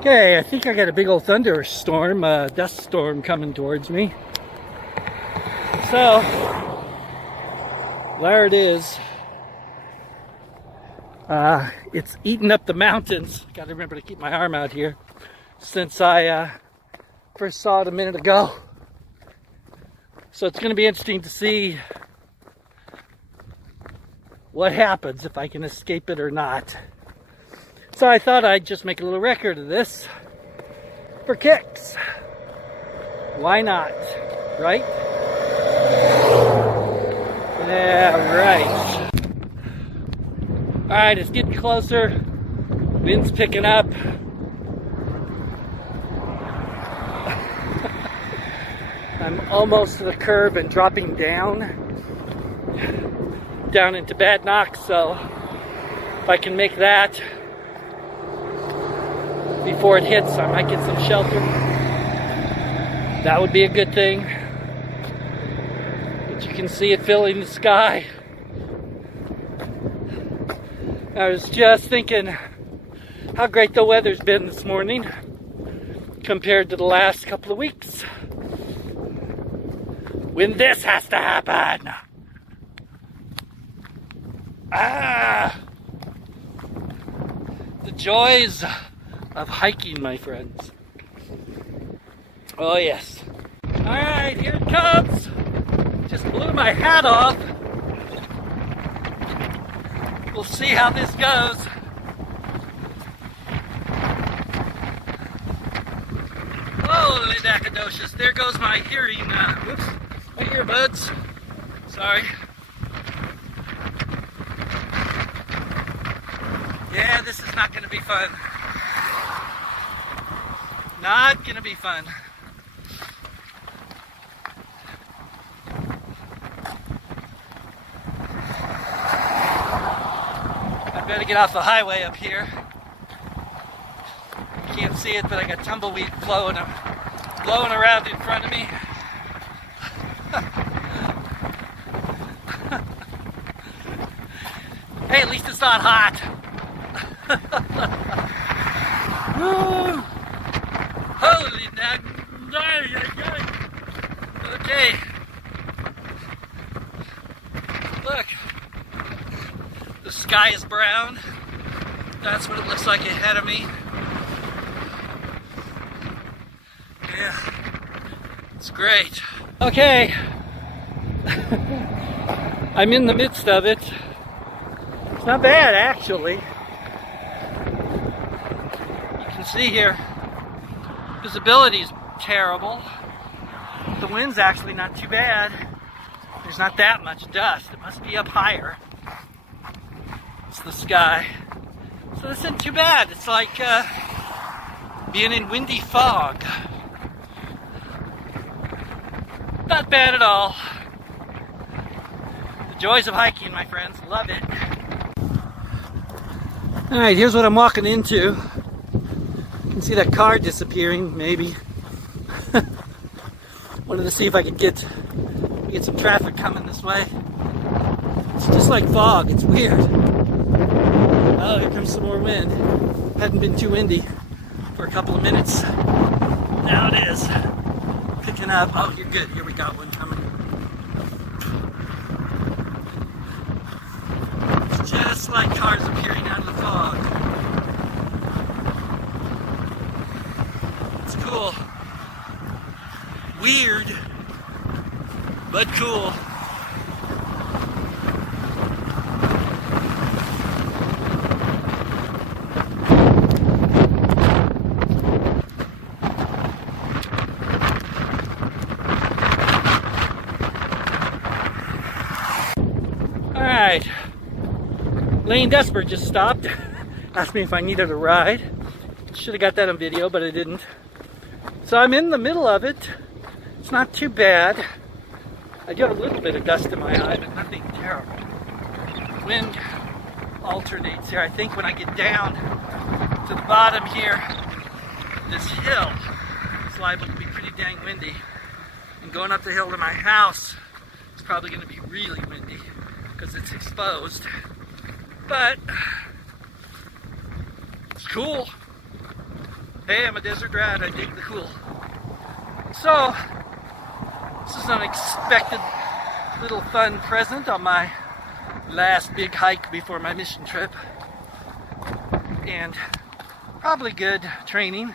Okay, I think I got a big old thunderstorm, dust storm coming towards me. So, there it is. It's eating up the mountains. Got to remember to keep my arm out here. Since I first saw it a minute ago. So it's going to be interesting to see what happens, if I can escape it or not. So I thought I'd just make a little record of this for kicks. Why not, right? Yeah, right. Alright, it's getting closer. Wind's picking up. I'm almost to the curb and dropping down into Bad Knock, so if I can make that before it hits, I might get some shelter. That would be a good thing. But you can see it filling the sky. I was just thinking how great the weather's been this morning compared to the last couple of weeks, when this has to happen. The joys of hiking, my friends. Oh yes. Alright, here it comes. Just blew my hat off. We'll see how this goes. Holy Nacogdoches, there goes my hearing, whoops, my earbuds. Sorry. Yeah, this is not going to be fun. Not going to be fun. I better get off the highway up here. You can't see it, but I got tumbleweed blowing around in front of me. Hey, at least it's not hot. Woo! Holy nag! Okay. Look. The sky is brown. That's what it looks like ahead of me. Yeah. It's great. Okay. I'm in the midst of it. It's not bad, actually. You can see here, visibility is terrible. The wind's actually not too bad. There's not that much dust. It must be up higher. It's the sky. So this isn't too bad. It's like being in windy fog. Not bad at all. The joys of hiking, my friends. Love it. Alright, here's what I'm walking into. You can see that car disappearing, maybe. Wanted to see if I could get some traffic coming this way. It's just like fog. It's weird. Oh, here comes some more wind. Hadn't been too windy for a couple of minutes. Now it is. Picking up. Oh, you're good. Here we got one coming. It's just like cars appearing out of the fog. It's cool. Weird, but cool. Alright, Lane Desperate just stopped, asked me if I needed a ride. Should have got that on video, but I didn't. So I'm in the middle of it. It's not too bad. I do have a little bit of dust in my eye, but nothing terrible. Wind alternates here. I think when I get down to the bottom here, this hill is liable to be pretty dang windy. And going up the hill to my house is probably going to be really windy because it's exposed. But it's cool. Hey, I'm a desert rat, I dig the cool. So, this is an unexpected little fun present on my last big hike before my mission trip. And probably good training,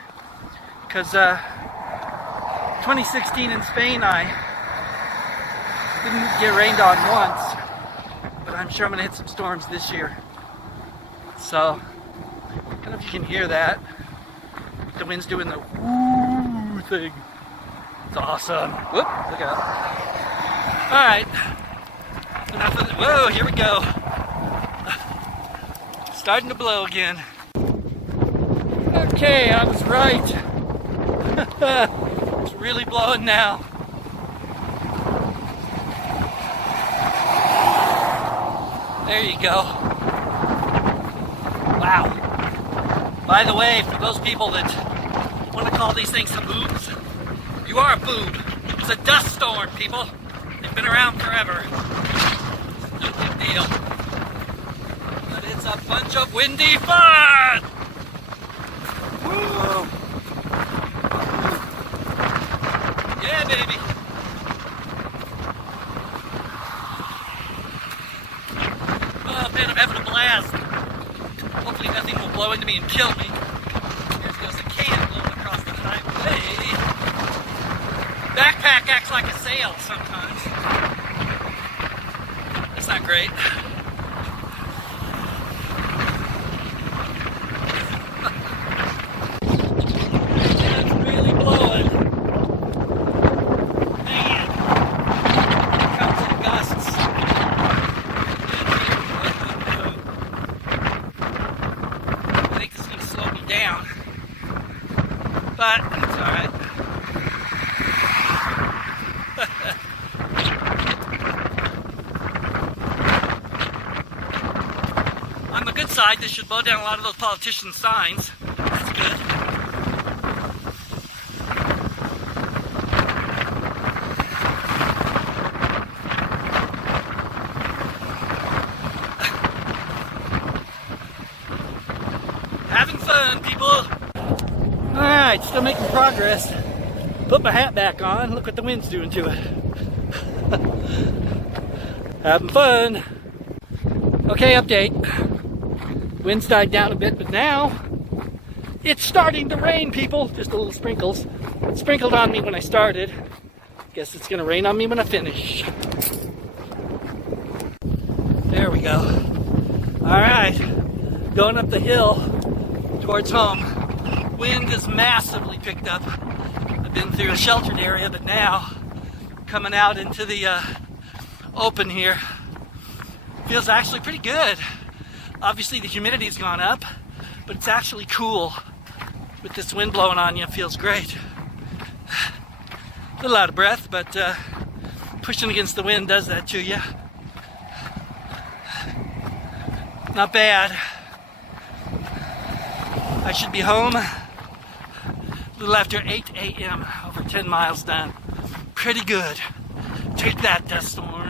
because 2016 in Spain I didn't get rained on once, but I'm sure I'm going to hit some storms this year. So, I don't know if you can hear that. The wind's doing the woo thing. It's awesome. Whoop, look out. Alright. Enough of whoa, here we go. Starting to blow again. Okay, I was right. It's really blowing now. There you go. Wow. By the way, for those people that want to call these things haboobs, you are a boob. It's a dust storm, people. They've been around forever. No big deal. But it's a bunch of windy fun! Woo! Yeah, baby. Oh man, I'm having a blast. Hopefully nothing will blow into me and kill me. There goes the can blowing across the highway. Backpack acts like a sail sometimes. That's not great. It's really blowing. Man. Here comes some gusts. I think this is going to slow me down. But it's alright. On the good side, this should blow down a lot of those politicians' signs. That's good. Having fun, people. Alright, still making progress. Put my hat back on. Look what the wind's doing to it. Having fun. Okay, update. Wind's died down a bit, but now it's starting to rain, people. Just a little sprinkles. It sprinkled on me when I started. Guess it's gonna rain on me when I finish. There we go. Alright, going up the hill towards home. Wind is massively picked up. I've been through a sheltered area, but now coming out into the open here feels actually pretty good. Obviously the humidity's gone up, but it's actually cool. With this wind blowing on you, it feels great. A little out of breath, but pushing against the wind does that to you. Not bad. I should be home a little after 8 a.m. Over 10 miles done. Pretty good. Take that, dust storm.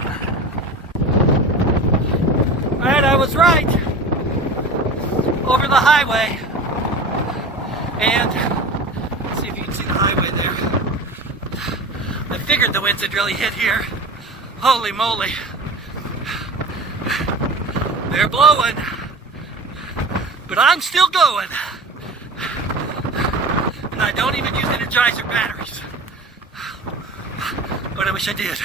Alright, I was right. Over the highway. And let's see if you can see the highway there. I figured the winds had really hit here. Holy moly. They're blowing. But I'm still going. And I don't even use Energizer batteries. But I wish I did.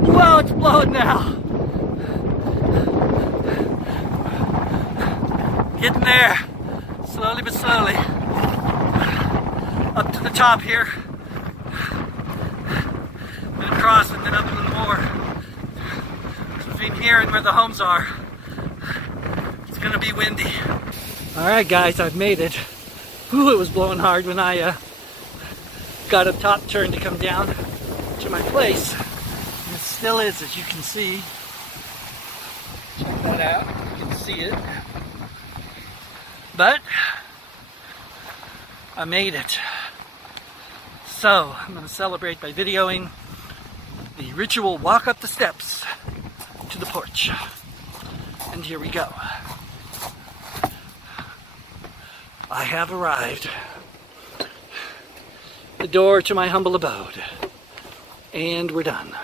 Wow, it's blowing now. Getting there, slowly but slowly. Up to the top here. Then across and then up a little more. Between here and where the homes are, it's gonna be windy. Alright guys, I've made it. Ooh, it was blowing hard when I got a top turn to come down. to my place. And it still is, as you can see. Check that out. You can see it. But I made it. So I'm going to celebrate by videoing the ritual walk up the steps to the porch. And here we go. I have arrived. The door to my humble abode. And we're done.